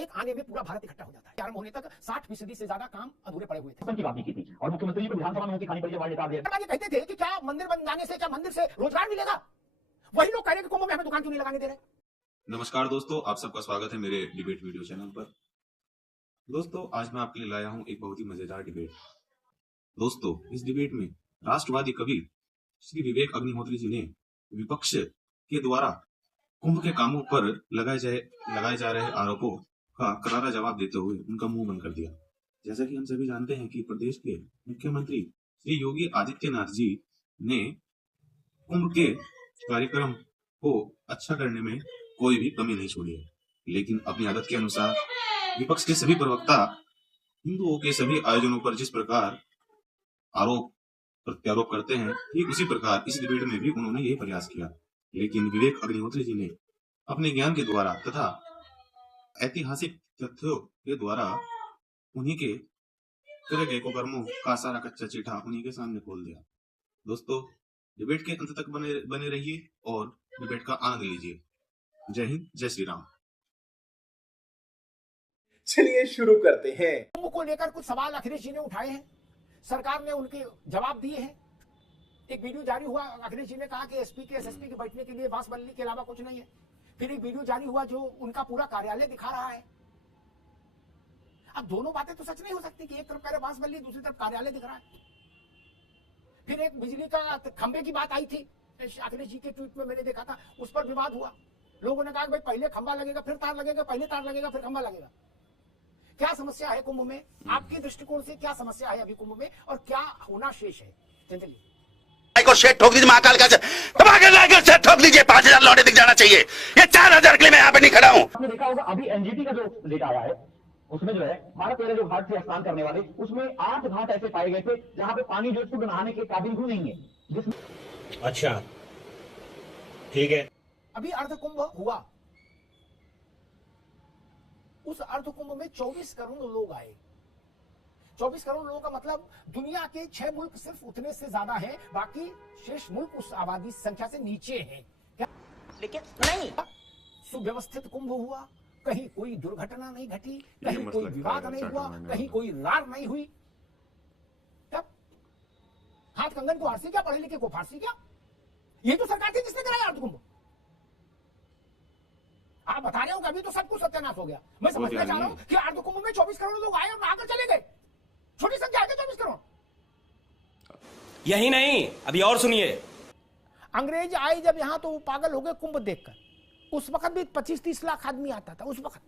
एक आने में पूरा भारत इकट्ठा हो जाता है। आरंभ होने तक 60% से ज्यादा काम अधूरे पड़े हुए थे। की बात की थी और मुख्यमंत्री जी को विधानसभा में खानी पड़ी कहते थे कि क्या मंदिर बन जाने से क्या मंदिर से रोजगार मिलेगा? वही लोग कह रहे हैं कि कुंभ में हमें दुकान क्यों नहीं लगाने दे रहे। नमस्कार दोस्तों, आप सबका स्वागत है मेरे डिबेट वीडियो चैनल पर। दोस्तों, आज मैं आपके लिए लाया हूं एक बहुत ही मजेदार डिबेट। दोस्तों, इस डिबेट में राष्ट्रवादी कवि श्री विवेक अग्निहोत्री जी ने विपक्ष के द्वारा कुंभ के कामों पर लगाए जा रहे आरोपों का करारा जवाब देते हुए उनका मुंह बंद कर दिया। जैसा कि हम सभी जानते हैं कि प्रदेश के मुख्यमंत्री श्री योगी आदित्यनाथ जी ने कुंभ के कार्यक्रम को अच्छा करने में कोई भी कमी नहीं छोड़ी है, लेकिन अपनी आदत के अनुसार विपक्ष के सभी प्रवक्ता हिंदुओं के सभी आयोजनों पर जिस प्रकार आरोप प्रत्यारोप करते हैं, ठीक उसी प्रकार इस डिबेट में भी उन्होंने यही प्रयास किया। लेकिन विवेक अग्निहोत्री जी ने अपने ज्ञान के द्वारा तथा ऐतिहासिक तथ्यों के द्वारा उन्हीं के करे गए कुकर्मों का सारा कच्चा चिट्ठा उन्हीं के सामने खोल दिया। दोस्तों, डिबेट के अंत तक बने रहिए और डिबेट का आनंद लीजिए। जय हिंद, जय श्री राम। चलिए शुरू करते हैं। कुंभ को लेकर कुछ सवाल अखिलेश जी ने उठाए हैं, सरकार ने उनके जवाब दिए हैं। एक वीडियो जारी हुआ, अखिलेश जी ने कहा कि एसपी के एसएसपी के बैठने के लिए बांसबल्ली के अलावा कुछ नहीं है। फिर एक वीडियो जारी हुआ जो उनका पूरा कार्यालय दिखा रहा है। अब दोनों बातें तो सच नहीं हो सकती कि एक तरफ कह रहे बांसबल्ली, दूसरी तरफ कार्यालय दिख रहा है। फिर एक बिजली का खंबे की बात आई थी, अखिलेश जी के ट्वीट में मैंने देखा था, उस पर विवाद हुआ। लोगों ने कहा कि भाई पहले खंबा लगेगा फिर तार लगेगा, पहले तार लगेगा फिर खंबा लगेगा। क्या समस्या है कुंभ में? आपके दृष्टिकोण से क्या समस्या है अभी कुंभ में और क्या होना शेष है? जनरली को शेड ठोक दीजिए, महाकाल का शेड ठोक दीजिए। 5000 लौटे दिख जाना चाहिए। ये 4000 के लिए मैं यहाँ पे नहीं खड़ा हूँ। आपने देखा होगा अभी एनजीटी का जो डेटा आया है उसमें जो है 12-13 जो घाट से स्नान करने वाले, उसमें 8 घाट ऐसे पाए गए थे जहां पे पानी जो शुद्ध नहाने के काबिल ही नहीं है, जिसमें अच्छा ठीक है। अभी अर्ध कुंभ हुआ, उस अर्ध कुंभ में 24 करोड़ लोग आए। 24 करोड़ लोगों का मतलब दुनिया के 6 मुल्क सिर्फ उतने से ज्यादा हैं, बाकी शेष मुल्क उस आबादी संख्या से नीचे हैं। क्या लेकिन नहीं सुव्यवस्थित कुंभ हुआ, कहीं कोई दुर्घटना नहीं घटी, कहीं कोई विवाद नहीं हुआ, कहीं कोई रार नहीं हुई। तब हाथ कंगन को फारसी क्या, पढ़े लिखे को फारसी क्या? ये तो सरकार थी जिसने कराया अर्ध कुंभ। आप बता रहे हो कि अभी तो सब कुछ सत्यानाश हो गया। मैं समझना चाह रहा हूं कि अर्ध कुंभ में 24 करोड़ लोग आए और आकर चले गए। छोटी संख्या है 24 करोड़। यही नहीं, अभी और सुनिए। अंग्रेज आए जब यहां तो वो पागल हो गए कुंभ देखकर। उस वक्त भी 25-30 लाख आदमी आता था। उस वक्त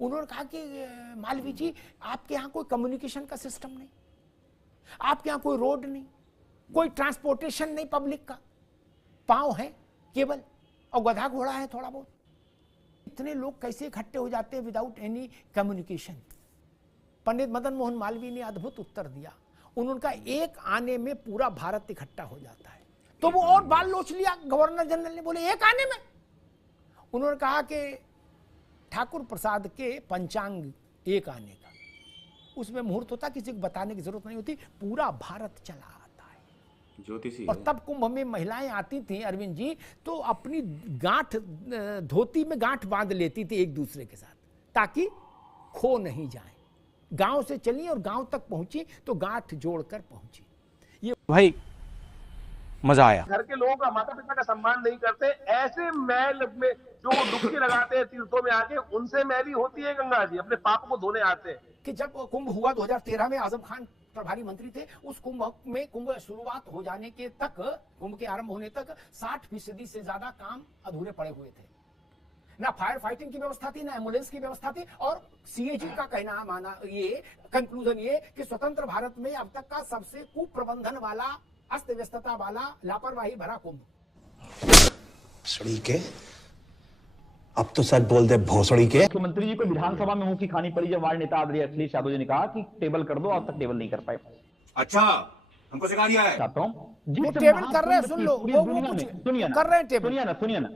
उन्होंने कहा कि मालवीय जी, आपके यहां कोई कम्युनिकेशन का सिस्टम नहीं, आपके यहां कोई रोड नहीं, कोई ट्रांसपोर्टेशन नहीं पब्लिक का, पांव है केवल और गधा घोड़ा है थोड़ा बहुत। इतने लोग कैसे इकट्ठे हो जाते हैं without any communication? Pandit Madan Mohan Malviya ने अद्भुत उत्तर दिया। उन्होंने कहा एक आने में पूरा भारत इकट्ठा हो जाता है। तो वो और बाल लोच लिया। गवर्नर जनरल ने बोले एक आने में। उन्होंने कहा कि ठाकुर प्रसाद के पंचांग एक आने का, उसमें मुहूर्त होता, किसी को बताने की जरूरत नहीं होती, पूरा भारत चला आता है ज्योतिषी। और तब कुंभ में महिलाएं आती थी अरविंद जी, तो अपनी गांठ, धोती में गांठ बांध लेती थी एक दूसरे के साथ, ताकि खो नहीं जाए। गांव से चली और गांव तक पहुंची तो गांठ जोड़कर पहुंची। ये भाई मजा आया। घर के लोगों का, माता पिता का सम्मान नहीं करते, ऐसे मैल में जो डुबकी लगाते हैं तीर्थों में आके, उनसे मैली होती है गंगा जी, अपने पापों को धोने आते हैं। कि जब कुंभ हुआ 2013 में, आजम खान प्रभारी मंत्री थे, उस कुंभ में कुंभ शुरुआत हो जाने के तक, कुंभ के आरंभ होने तक 60% से ज्यादा काम अधूरे पड़े हुए थे। ना फायर फाइटिंग की व्यवस्था थी, ना एम्बुलेंस की व्यवस्था थी। और सीएजी का कहना माना ये कंक्लूजन ये कि स्वतंत्र भारत में अब तक का सबसे कुप्रबंधन वाला, अस्त व्यस्तता वाला, लापरवाही भरा कुंभ। भोसड़ी के, अब तो सच बोल दे भोसड़ी के। मुख्यमंत्री जी को विधानसभा में मुंह खानी पड़ी जब वार्ड नेता आदरणीय अखिलेश यादव जी ने कहा कि टेबल कर दो, अब तक टेबल नहीं कर पाए। अच्छा, हमको सिखा दिया है। चाहता हूँ वो टेबल कर रहे हैं, सुन लो, वो कुछ कर रहे हैं टेबल। सुनिए ना,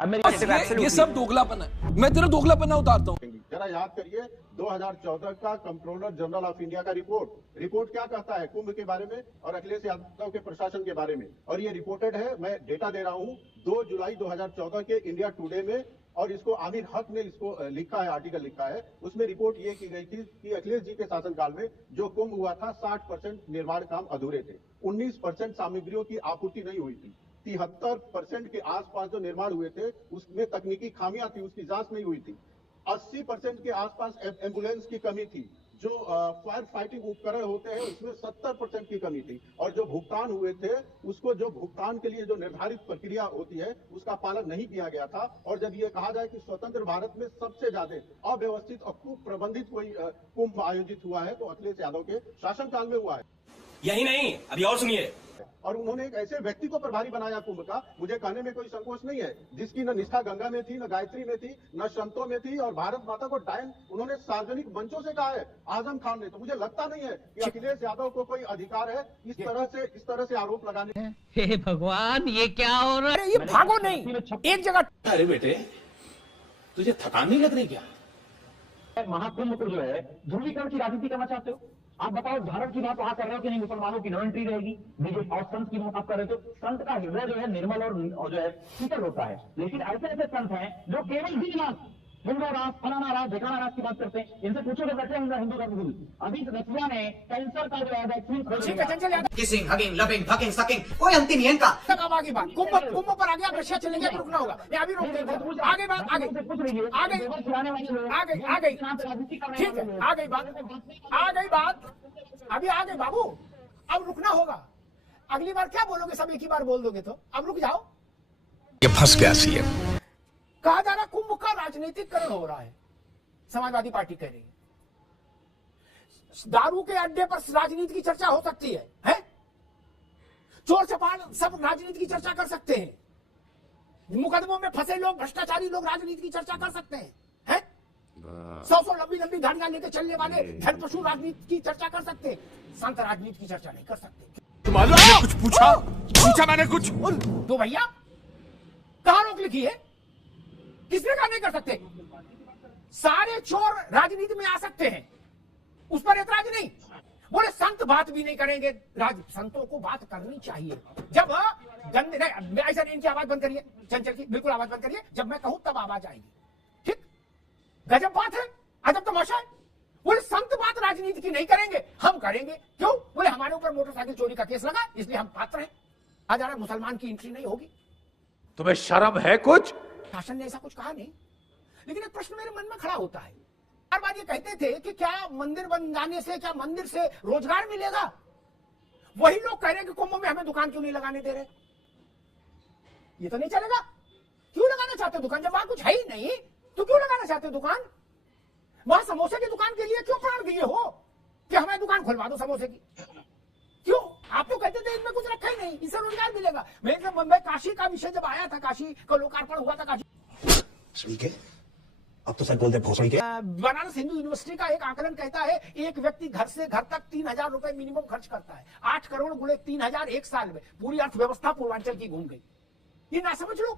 ये सब दोगलापन है। मैं तेरा दोगलापन उतारता हूँ। जरा याद करिए 2014 का कंट्रोलर जनरल ऑफ इंडिया का रिपोर्ट क्या कहता है कुंभ के बारे में और अखिलेश यादव के प्रशासन के बारे में। और ये रिपोर्टेड है, मैं डेटा दे रहा हूँ। 2 जुलाई 2014 के इंडिया टुडे में और इसको आमिर हक ने इसको लिखा है, आर्टिकल लिखा है। उसमें रिपोर्ट ये की गई थी कि अखिलेश जी के शासनकाल में जो कुंभ हुआ था 60% निर्माण काम अधूरे थे, 19% सामग्रियों की आपूर्ति नहीं हुई थी, 73% के आसपास जो निर्माण हुए थे उसमें तकनीकी खामियां थी, उसकी जांच नहीं हुई थी, 80% के आसपास एम्बुलेंस की कमी थी, जो फायर फाइटिंग उपकरण होते हैं उसमें 70% की कमी थी, और जो भुगतान हुए थे उसको जो भुगतान के लिए जो निर्धारित प्रक्रिया होती है उसका पालन नहीं किया गया था। और जब ये कहा जाए कि स्वतंत्र भारत में सबसे ज्यादा अव्यवस्थित और कुप्रबंधित कोई कुंभ आयोजित हुआ है तो अखिलेश यादव के शासनकाल में हुआ है। यही नहीं, अभी और सुनिए। और उन्होंने एक ऐसे व्यक्ति को प्रभारी बनाया कुंभ का, मुझे कहने में कोई संकोच नहीं है, जिसकी न निष्ठा गंगा में थी, न गायत्री में थी, न संतों में थी, और भारत माता को डायन उन्होंने सार्वजनिक मंचों से कहा है आजम खान ने। तो मुझे लगता नहीं है कि अखिलेश यादव को कोई अधिकार है इस तरह से आरोप लगाने। हे भगवान, ये क्या हो रहा है? ये भागो नहीं एक जगह। अरे बेटे, तुझे थकान नहीं लग रही क्या? महाकुंभ को जो है ध्रुवीकरण की राजनीति करना चाहते हो? आप बताओ, भारत की बात वहां कर रहे हो कि नहीं, मुसलमानों की नो एंट्री रहेगी, बीजेपी और संत की बात आप कर रहे हो। संत का हृदय जो है निर्मल और जो है शीतल होता है, लेकिन ऐसे ऐसे संत हैं जो केवल दिन हिंदू राज, फलाना राज, ढिकाना राज की बात करते हैं। इनसे पूछो तो बैठे होंगे हिंदू धर्म गुरु। अभी रसिया ने कैंसर का जो है vaccine, kissing, hugging, loving, fucking, sucking, कोई अंतिम नहीं है इनका। अब आगे बात कुंभ पर आ गया, रशिया चलेंगे तो रुकना होगा, ये अभी रोक देंगे। आगे बात आगे ठीक है, आ गई बात अभी आ गई बाबू, अब रुकना होगा। अगली बार क्या बोलोगे, सब एक ही बार बोल दोगे तो अब रुक जाओ। ये फंस गया सीएम। कहा जा रहा कुंभ का राजनीतिकरण हो रहा है, समाजवादी पार्टी कह रही है। दारू के अड्डे पर राजनीति की चर्चा हो सकती है? चोर चपाल सब राजनीति की चर्चा कर सकते हैं, मुकदमों में फंसे लोग, भ्रष्टाचारी लोग राजनीति की चर्चा कर सकते हैं? 100 लंबी लंबी गाड़ियां लेके चलने वाले धन पशु राजनीति की चर्चा कर सकते हैं, संत राजनीति की चर्चा नहीं कर सकते। मैंने कुछ पूछा मैंने कुछ। तो भैया कहां रोक लिखी है? किसने कहा नहीं कर सकते? सारे चोर राजनीति में आ सकते हैं, उस पर ऐतराज नहीं। बोले संत बात भी नहीं करेंगे, संतों को बात करनी चाहिए। जब गंदे ऐसा नहीं, इनकी आवाज बंद करिए, चंचल की बिल्कुल आवाज बंद करिए, जब मैं कहूं तब आवाज आएगी। ठीक, गजब बात है, अजब तमाशा है। बोले संत बात राजनीति की नहीं करेंगे, हम करेंगे। क्यों? बोले हमारे ऊपर मोटरसाइकिल चोरी का केस लगा, इसलिए हम पात्र हैं। आज आ रहा मुसलमान की एंट्री नहीं होगी। तुम्हें शर्म है कुछ? शासन ने ऐसा कुछ कहा नहीं, लेकिन एक प्रश्न मेरे मन में खड़ा होता है। हर बार ये कहते थे कि क्या मंदिर बन जाने से, क्या मंदिर से रोजगार मिलेगा? वही लोग कह रहे हैं कि कुंभ में हमें दुकान क्यों नहीं लगाने दे रहे। ये तो नहीं चलेगा। क्यों लगाना चाहते हो दुकान? जब वहां कुछ है ही नहीं तो क्यों लगाना चाहते हो दुकान? वहां समोसे की दुकान के लिए क्यों प्राण दिए हो कि हमें दुकान खुलवा दो समोसे की? क्यों? आप तो कहते थे इनमें कुछ रखा ही नहीं, इससे रोजगार मिलेगा। मैं काशी का विषय जब आया था, काशी का लोकार्पण हुआ था, काशी अब तो सच बोल दे भोसड़ी के। बनारस हिंदू यूनिवर्सिटी का एक आकलन कहता है एक व्यक्ति घर से घर तक 3000 रुपए मिनिमम खर्च करता है। 8 करोड़ गुणे 3000 एक साल में पूरी अर्थव्यवस्था पूर्वांचल की घूम गई। ये ना समझ लो,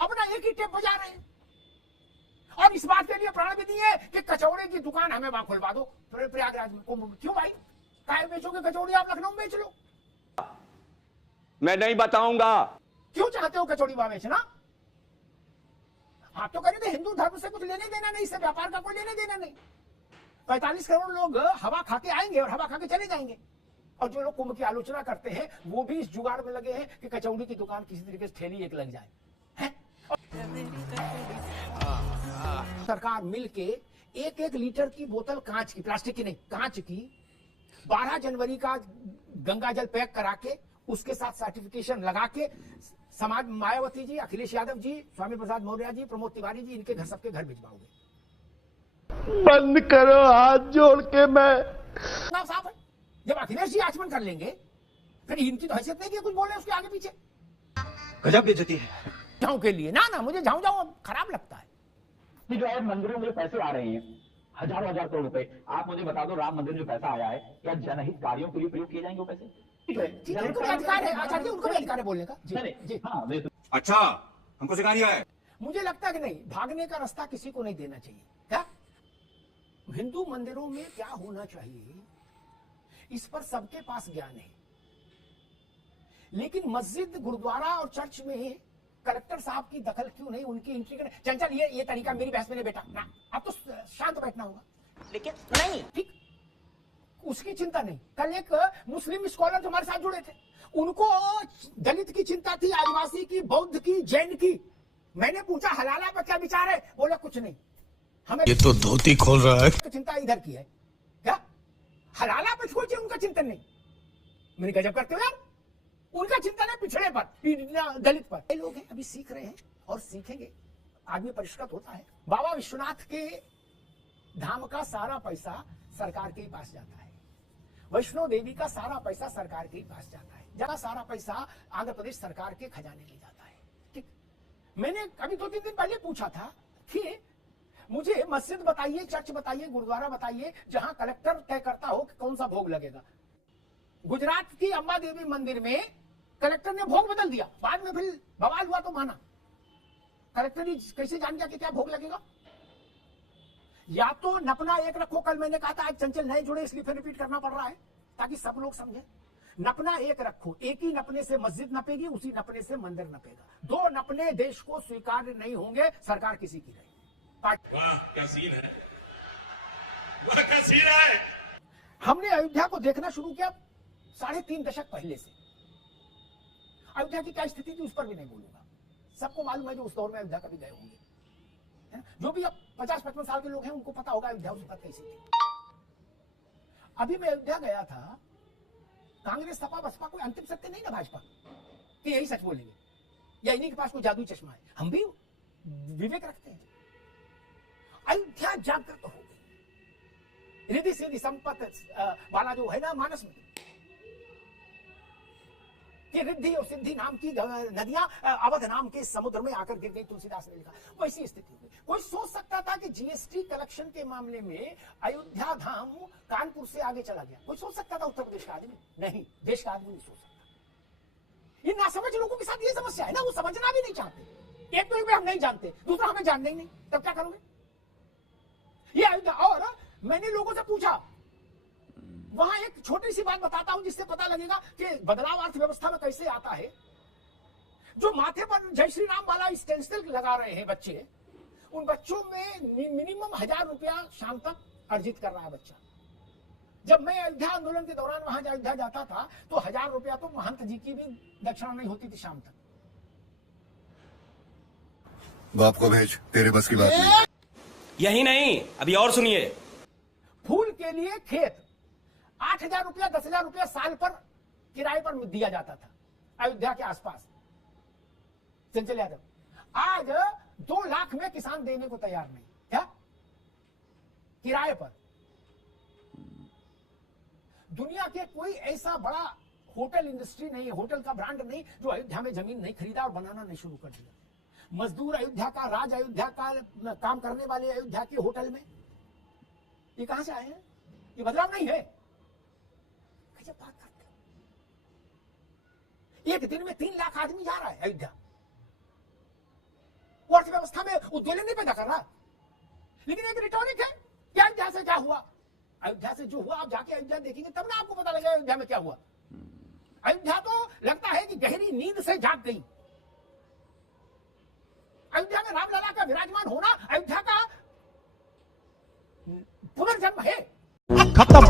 अपना एक ही टेप बजा रहे हैं और इस बात के लिए प्राण भी दिए कि कचौड़े की दुकान हमें वहां खुलवा दो प्रयागराज में, कुंभ में। क्यों भाई? काय बेचोगे कचौड़ी? आप लखनऊ में बेच लो। मैं नहीं बताऊंगा। क्यों चाहते हो कचौड़ी वहां बेचना? आप तो कह रहे थे हिंदू धर्म से कुछ लेने देना नहीं, इससे व्यापार का कोई लेने देना नहीं। 45 करोड़ लोग हवा खा के आएंगे और हवा खा के चले जाएंगे। और जो लोग कुंभ की आलोचना करते हैं वो भी इस जुगाड़ में लगे हैं कि कचौड़ी की दुकान किसी तरीके से ठेली एक लग जाए। सरकार मिलके एक एक लीटर की बोतल कांच की, प्लास्टिक की नहीं, कांच की 12 जनवरी का गंगा जल पैक करा के उसके साथ सर्टिफिकेशन लगा के समाज मायावती जी, अखिलेश यादव जी, स्वामी प्रसाद मौर्य जी, प्रमोद तिवारी जी, इनके घर सबके घर भिजवाओगे। बंद करो हाथ जोड़ के। मैं साफ है, जब अखिलेश जी आचमन कर लेंगे फिर इनकी तो हैसियत नहीं कि कुछ बोले उसके आगे पीछे। गजब बेइज्जती है झाऊ के लिए ना मुझे झाऊ खराब लगता है। जो है मंदिरों में पैसे आ रहे हैं हजारों हजार करोड़ रुपए। आप मुझे बता दो, राम मंदिर में जो पैसा आया है क्या जनहित कार्यों के लिए प्रयोग किए जाएंगे वो पैसे? उनको भी अधिकार है आचार्य जी, उनको भी अधिकार है बोलने का। जी हाँ, अच्छा हमको सिखा दिया है। मुझे लगता है कि नहीं, भागने का रास्ता किसी को नहीं देना चाहिए। क्या हिंदू मंदिरों में क्या होना चाहिए इस पर सबके पास ज्ञान है, लेकिन मस्जिद, गुरुद्वारा और चर्च में कलेक्टर साहब की दखल क्यों नहीं, उनकी एंट्री करने। चंचल ये तरीका मेरी बहस में नहीं बेटा ना, अब तो शांत बैठना होगा। लेकिन नहीं, ठीक, उसकी चिंता नहीं। कल एक मुस्लिम स्कॉलर हमारे साथ जुड़े थे, उनको दलित की चिंता थी, आदिवासी की, बौद्ध की, जैन की। मैंने पूछा हलाला पर क्या विचार है, बोला कुछ नहीं, हमें ये तो धोती खोल रहा है। चिंता इधर की है क्या, हलाला पर कोई उनका चिंतन नहीं। मैंने गजब करते हो यार, उनका चिंतन है पिछड़े पर, दलित पर। ये लोग हैं अभी सीख रहे हैं और सीखेंगे, आदमी परिष्कृत होता है। बाबा विश्वनाथ के धाम का सारा पैसा सरकार के ही पास जाता है, वैष्णो देवी का सारा पैसा सरकार के ही पास जाता है, जहां सारा पैसा आंध्र प्रदेश सरकार के खजाने ले जाता है। ठीक, मैंने अभी 2-3 दिन पहले पूछा था कि मुझे मस्जिद बताइए, चर्च बताइए, गुरुद्वारा बताइए जहां कलेक्टर तय करता हो कि कौन सा भोग लगेगा। गुजरात की अंबा देवी मंदिर में कलेक्टर ने भोग बदल दिया, बाद में फिर बवाल हुआ तो माना। कलेक्टर ने कैसे जान गया कि क्या भोग लगेगा? या तो नपना एक रखो, कल मैंने कहा था, आज चंचल नए जुड़े इसलिए फिर रिपीट करना पड़ रहा है ताकि सब लोग समझे। नपना एक रखो, एक ही नपने से मस्जिद नपेगी, उसी नपने से मंदिर नपेगा। 2 नपने देश को स्वीकार्य नहीं होंगे, सरकार किसी की रहेगी। वाह क्या सीन है, वाह क्या सीन है। हमने अयोध्या को देखना शुरू किया 3.5 दशक पहले से। अयोध्या की क्या स्थिति थी उस पर भी नहीं बोलूंगा, सबको मालूम है जो उस दौर में अयोध्या कभी गए होंगे। जो भी अब 50-55 साल के लोग हैं उनको पता होगा अयोध्या उस वक्त कैसी थी। अभी मैं अयोध्या गया था, कांग्रेस सपा बसपा कोई अंतिम सत्य नहीं ना भाजपा कि यही सच बोलेंगे या इन्हीं के पास कोई जादुई चश्मा है। हम भी विवेक रखते हैं। अयोध्या जागृत हो गई, रिद्धि सिद्धि संपत्ति वाला जो है ना मानस में, कि रिद्धि और सिद्धि नाम की नदियां अवध नाम के समुद्र में आकर गिर गई, तुलसीदास ने लिखा, वैसी स्थिति हो गई। कोई सोच सकता था कि जीएसटी कलेक्शन के मामले में अयोध्या धाम कानपुर से आगे चला गया? कोई सोच सकता था उत्तर प्रदेश का आदमी? नहीं, देश का आदमी नहीं सोच सकता। ये नासमझ लोगों के साथ ये समस्या है ना, वो समझना भी नहीं चाहते। एक तो हम नहीं जानते, दूसरा हमें जानना ही नहीं, तब क्या करोगे? ये अयोध्या। और मैंने लोगों से पूछा, वहां एक छोटी सी बात बताता हूं जिससे पता लगेगा कि बदलाव अर्थव्यवस्था में कैसे आता है। जो माथे पर जय श्री राम वाला स्टेंसिल लगा रहे हैं बच्चे, उन बच्चों में मिनिमम 1000 रुपया शाम तक अर्जित कर रहा है बच्चा। जब मैं अयोध्या आंदोलन के दौरान वहां अयोध्या जाता था तो 1000 रुपया तो महंत जी की भी दक्षिणा नहीं होती थी शाम तक। बाप को भेज, तेरे बस की बात नहीं। यही नहीं, अभी और सुनिए। फूल के लिए खेत 8000 रुपया 10,000 रुपया साल पर किराए पर दिया जाता था अयोध्या के आसपास। चंचल यादव, आज 2 लाख में किसान देने को तैयार नहीं, क्या किराए पर। दुनिया के कोई ऐसा बड़ा होटल इंडस्ट्री नहीं, होटल का ब्रांड नहीं जो अयोध्या में जमीन नहीं खरीदा और बनाना नहीं शुरू कर दिया। मजदूर अयोध्या का, राज अयोध्या का, काम करने वाले अयोध्या के होटल में, ये कहां से आए हैं? ये बदलाव नहीं है। जब बात करते हैं एक दिन में 3 लाख आदमी जा रहा है अयोध्या, अर्थव्यवस्था में उद्वेलन नहीं पैदा कर रहा, लेकिन एक रिटोरिक है कि अयोध्या से क्या हुआ। अयोध्या से जो हुआ, आप जाके अयोध्या देखेंगे तब ना आपको पता लगेगा अयोध्या में क्या हुआ। अयोध्या तो लगता है कि गहरी नींद से जाग गई। अयोध्या में रामलला का विराजमान होना अयोध्या का पुनर्जन्म है। खत्म,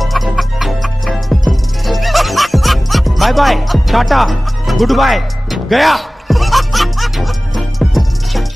bye bye, tata, goodbye, गया।